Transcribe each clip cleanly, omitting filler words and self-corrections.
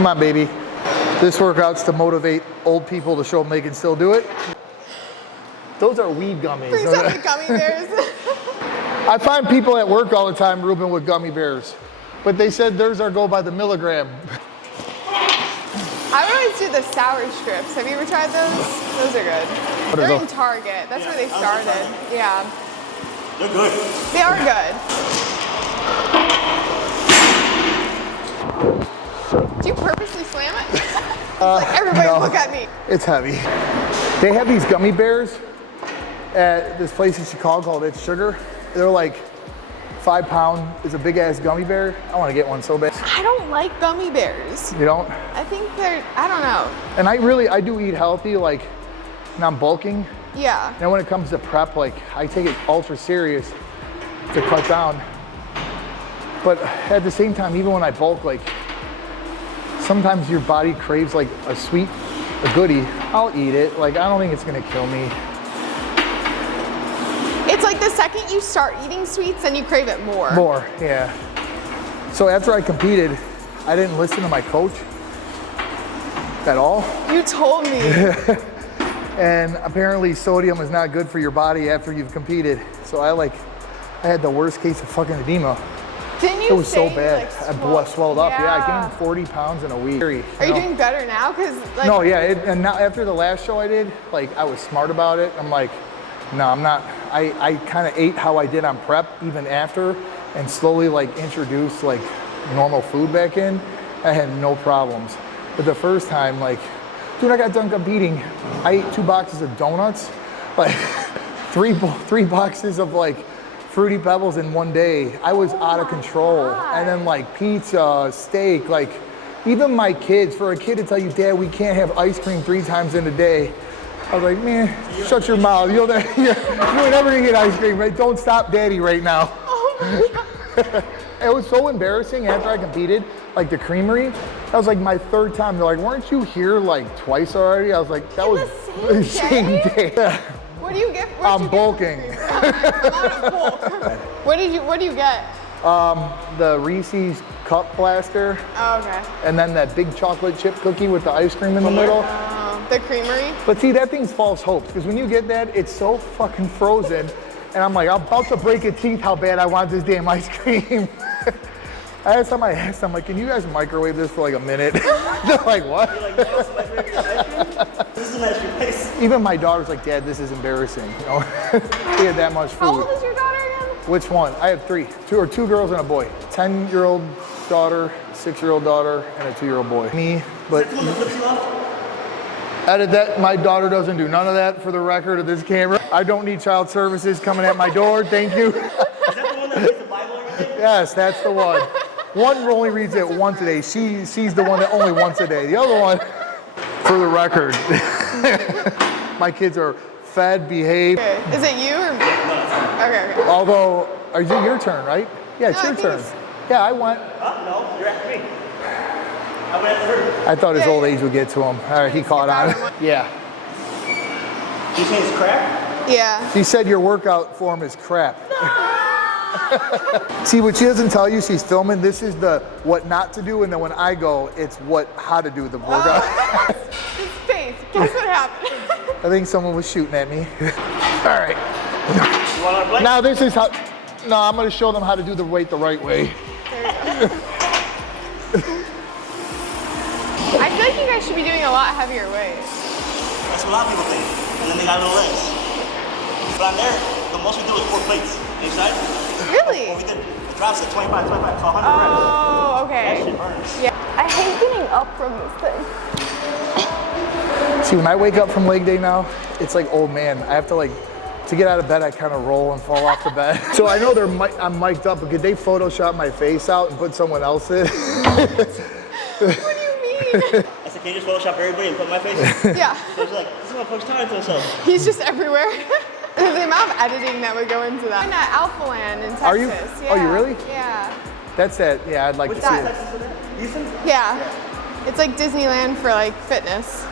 Come on, baby. This workout's to motivate old people to show them they can still do it. Those are weed gummies. Please tell me gummy bears. I find people at work all the time, Ruben, with gummy bears. But they said theirs are go by the milligram. I would always do the sour strips. Have you ever tried those? Those are good. They're in Target. That's where they started. Yeah. They're good. They are good. Do you purposely slam it? Like everybody look at me. It's heavy. They have these gummy bears at this place in Chicago called It's Sugar. They're like 5 pound. It's a big ass gummy bear. I want to get one so bad. I don't like gummy bears. You don't? I think they're, I don't know. And I do eat healthy, like, and I'm bulking. Yeah. And when it comes to prep, like, I take it ultra serious to cut down. But at the same time, even when I bulk, like, sometimes your body craves like a goodie. I'll eat it. Like, I don't think it's gonna kill me. It's like the second you start eating sweets, then you crave it more. More, yeah. So after I competed, I didn't listen to my coach at all. You told me. And apparently sodium is not good for your body after you've competed. So I had the worst case of fucking edema. Didn't you It was so say bad. I swelled up. Yeah, I gained 40 pounds in a week. Are you doing better now? Like, no, yeah. And now after the last show I did, like, I was smart about it. I'm like, no, I'm not. I kind of ate how I did on prep even after, and slowly like introduced like normal food back in. I had no problems. But the first time, like, dude, I got done competing. I ate 2 boxes of donuts, like three boxes of like Fruity Pebbles in one day. I was out of control. And then like pizza, steak, like even my kids, for a kid to tell you, Dad, we can't have ice cream 3 times in a day. I was like, man, shut your mouth. You're never gonna get ice cream, right? Don't stop Daddy right now. Oh my God. It was so embarrassing after I competed, like the creamery. That was like my 3rd time. They're like, weren't you here like twice already? I was like, that was the same day. What do you get? I'm bulking. What do you get? The Reese's Cup Blaster. Oh, okay. And then that big chocolate chip cookie with the ice cream in the middle. The creamery. But see, that thing's false hopes, because when you get that, it's so fucking frozen. And I'm like, I'm about to break a teeth how bad I want this damn ice cream. I asked them, I'm like, can you guys microwave this for like a minute? They're like, what? You're like, no, microwave your ice cream? This is an ice cream place. Even my daughter's like, Dad, this is embarrassing. You know, we had that much food. How old is your daughter again? Which one? I have 3, 2 girls and a boy. 10-year-old daughter, 6-year-old daughter, and a 2-year-old boy. Me, but Is that the one that flips you off? edit that. My daughter doesn't do none of that for the record of this camera. I don't need child services coming at my door. Thank you. Is that the one that reads the Bible every day? Yes, that's the one. One only reads it once a day. She's the one that only once a day. The other one, for the record, my kids are fed, behaved. Okay. Is it you or me? Okay. Although, is it your turn, right? Yeah, it's your turn. Yeah, I went. No, you're after me. I went after her. I thought his old age would get to him. All right, he caught on. Yeah. You saying it's crap? Yeah. She said your workout form is crap. See, what she doesn't tell you, she's filming. This is the what not to do, and then when I go, it's how to do the workout. His face. Guess what happened? I think someone was shooting at me. All right. You want to play? Now this is how. No, I'm going to show them how to do the weight the right way. I feel like you guys should be doing a lot heavier weights. That's what a lot of people think. And then they got little legs. But on there, the most we do is 4 plates each side. Really? What we did, the drops at 25, so 100 reps. Oh, That okay. shit burns. Yeah. I hate getting up from this thing. See, when I wake up from leg day now, it's like old man. I have to to get out of bed, I kind of roll and fall off the bed. So I know I'm mic'd up, but could they Photoshop my face out and put someone else in? What do you mean? I said, can you just Photoshop everybody and put my face? Yeah. So it's like, this is my first time to himself. He's just everywhere. The amount of editing that would go into that. I'm at Alpha Land in Texas. Are you? Yeah. Oh, you really? Yeah. That's that. Yeah, I'd like to see it. Texas is it? Houston? Yeah. It's like Disneyland for like fitness.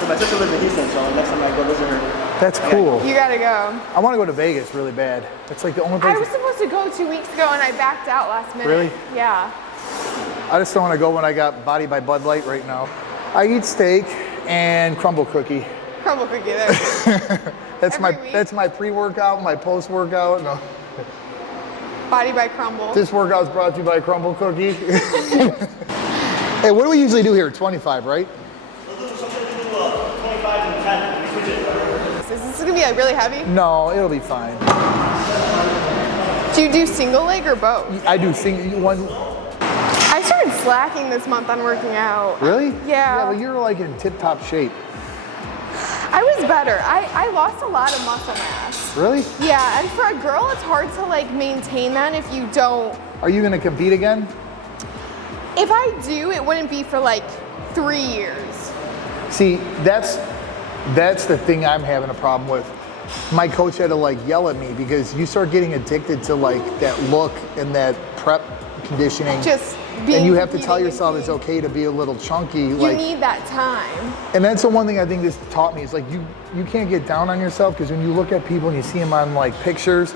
So my sister lives in Houston, so next time I go visit her. That's cool. You gotta go. I want to go to Vegas really bad. It's like the only place. I was supposed to go 2 weeks ago and I backed out last minute. Really? Yeah. I just don't want to go when I got Body by Bud Light right now. I eat steak and crumble cookie. Crumble cookie, there. That's my pre-workout, my post-workout. No. Body by Crumble. This workout's brought to you by Crumble Cookie. Hey, what do we usually do here? 25, right? We'll do something to do 25 and 10. We switch it. Is this gonna be like really heavy? No, it'll be fine. Do you do single leg or both? I do single one. I started slacking this month on working out. Really? Yeah. Yeah, well, you're like in tip-top shape. I was better. I lost a lot of muscle mass. Really? Yeah, and for a girl, it's hard to like maintain that if you don't. Are you gonna compete again? If I do, it wouldn't be for like 3 years. See, that's the thing I'm having a problem with. My coach had to like yell at me because you start getting addicted to like that look and that prep conditioning. Just being and you have to tell yourself it's okay to be a little chunky. You need that time. And that's the one thing I think this taught me is like you can't get down on yourself because when you look at people and you see them on like pictures,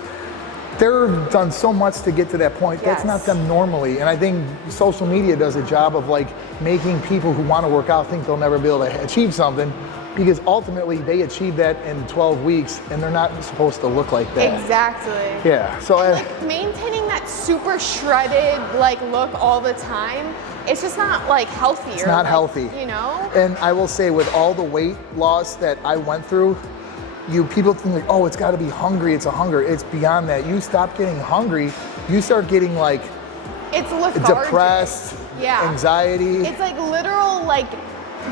they're done so much to get to that point. Yes. That's not them normally. And I think social media does a job of like making people who want to work out think they'll never be able to achieve something because ultimately they achieve that in 12 weeks and they're not supposed to look like that. Exactly. Yeah. So like maintaining that super shredded like look all the time, it's just not like healthy. It's not healthy. You know? And I will say with all the weight loss that I went through, people think like, oh, it's got to be hungry. It's a hunger. It's beyond that. You stop getting hungry, you start getting like it's lethargic. Depressed, anxiety. It's like literal like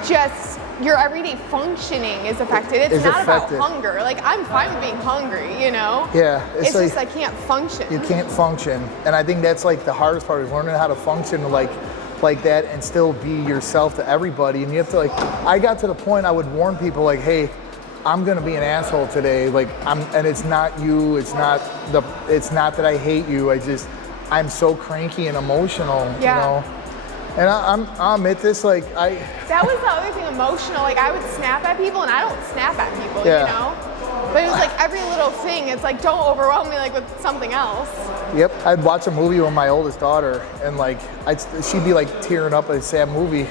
just your everyday functioning is affected. It's not about hunger. Like I'm fine with being hungry, you know? Yeah. It's like, just I can't function. You can't function. And I think that's like the hardest part is learning how to function like that and still be yourself to everybody. And you have to like, I got to the point I would warn people like, hey, I'm gonna be an asshole today. Like and it's not you, it's not that I hate you. I'm so cranky and emotional, you know? And I'll admit this, like that was the other thing, emotional. Like I would snap at people and I don't snap at people, you know? But it was like every little thing, it's like don't overwhelm me like with something else. Yep, I'd watch a movie with my oldest daughter and like she'd be like tearing up at a sad movie.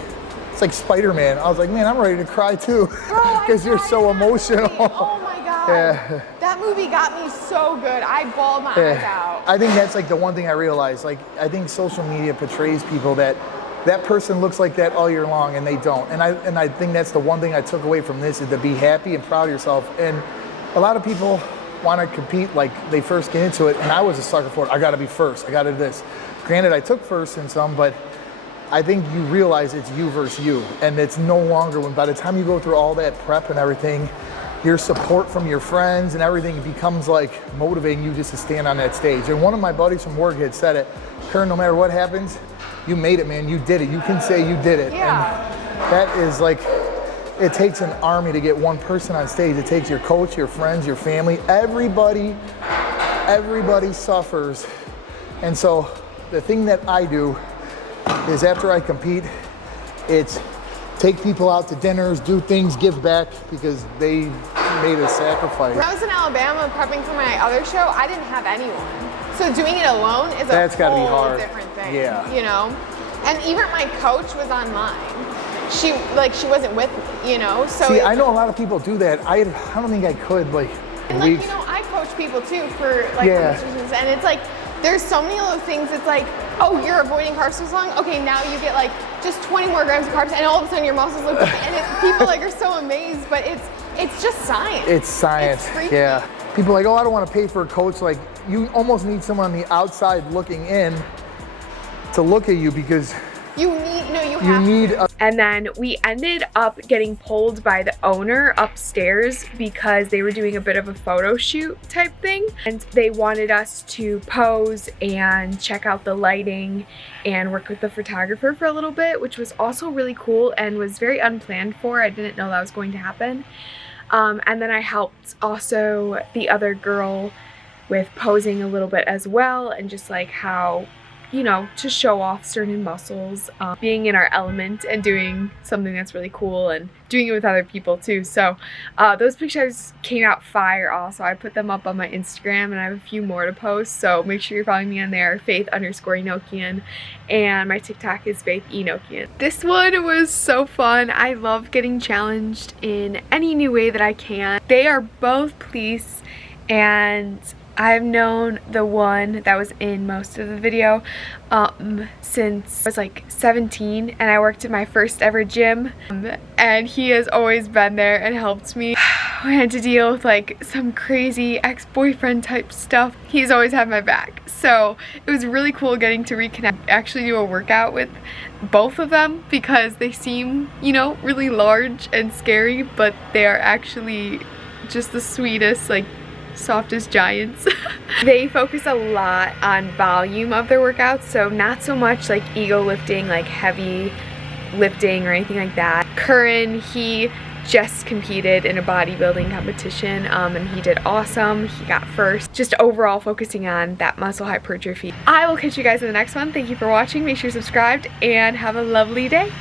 It's like Spider-Man. I was like, man, I'm ready to cry too. Because you're so emotional. Oh my God. Yeah. That movie got me so good. I bawled my eyes out. I think that's like the one thing I realized. Like, I think social media portrays people that person looks like that all year long and they don't. And I think that's the one thing I took away from this is to be happy and proud of yourself. And a lot of people want to compete like they first get into it. And I was a sucker for it. I got to be first. I got to do this. Granted, I took first in some, but I think you realize it's you versus you, and it's no longer when by the time you go through all that prep and everything, your support from your friends and everything becomes like motivating you just to stand on that stage. And one of my buddies from work had said it, Curran, no matter what happens, you made it, man, you did it. You can say you did it. Yeah. And that is like, it takes an army to get one person on stage. It takes your coach, your friends, your family, everybody suffers. And so the thing that I do is after I compete, it's take people out to dinners, do things, give back because they made a sacrifice. When I was in Alabama prepping for my other show, I didn't have anyone. So doing it alone is That's a gotta be whole hard. different thing. Yeah. You know? And even my coach was online. She wasn't with me, you know? So see, I know a lot of people do that. I don't think I could and like, you know, I coach people too for like competitions, and it's like there's so many little things. It's like, oh, you're avoiding carbs so long. Okay, now you get like just 20 more grams of carbs, and all of a sudden your muscles look good. And people like are so amazed, but it's just science. It's science. It's yeah. People are like, oh, I don't want to pay for a coach. Like, you almost need someone on the outside looking in to look at you because you need And then we ended up getting pulled by the owner upstairs because they were doing a bit of a photo shoot type thing. And they wanted us to pose and check out the lighting and work with the photographer for a little bit, which was also really cool and was very unplanned for. I didn't know that was going to happen. And then I helped also the other girl with posing a little bit as well, and just like how you know, to show off certain muscles, being in our element and doing something that's really cool and doing it with other people too. So those pictures came out fire also. I put them up on my Instagram and I have a few more to post, so make sure you're following me on there, Faith_Enokian, and my TikTok is Faith Enokian. This one was so fun. I love getting challenged in any new way that I can. They are both police, and I've known the one that was in most of the video since I was like 17, and I worked at my first ever gym, and he has always been there and helped me. I had to deal with like some crazy ex-boyfriend type stuff. He's always had my back, so it was really cool getting to reconnect, actually do a workout with both of them, because they seem, you know, really large and scary, but they are actually just the sweetest, like softest giants. They focus a lot on volume of their workouts, so not so much like ego lifting, like heavy lifting or anything like that. Curran, he just competed in a bodybuilding competition and he did awesome. He got first. Just overall focusing on that muscle hypertrophy. I will catch you guys in the next one. Thank you for watching. Make sure you're subscribed and have a lovely day.